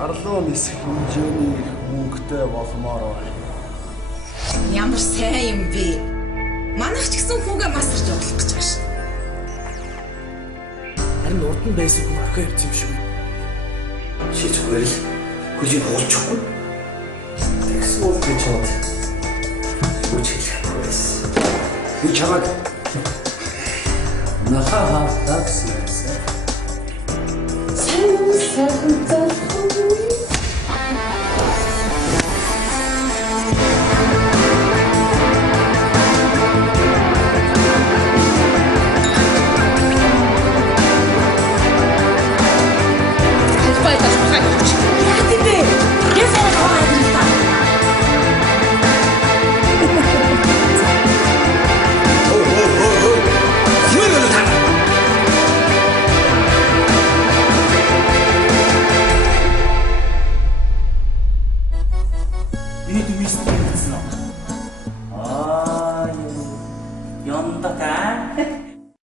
Арлуу нисэх хэмжээний их мөнгөтэй болмоор байна. Ямар сайн юм бэ? Манайх ч гэсэн хүүгээ масарч явуулах гэж байна шүү. Харин урд нь байсан хүн орхио явц юм шүү. Чи зүгээр л хүлийг хуулчихгүй. Тэгсэн үг гэж бод. Үуч хэлэхгүйс. Би чамаг нахаа хавтаг сэрсэн. Сайн. Yanında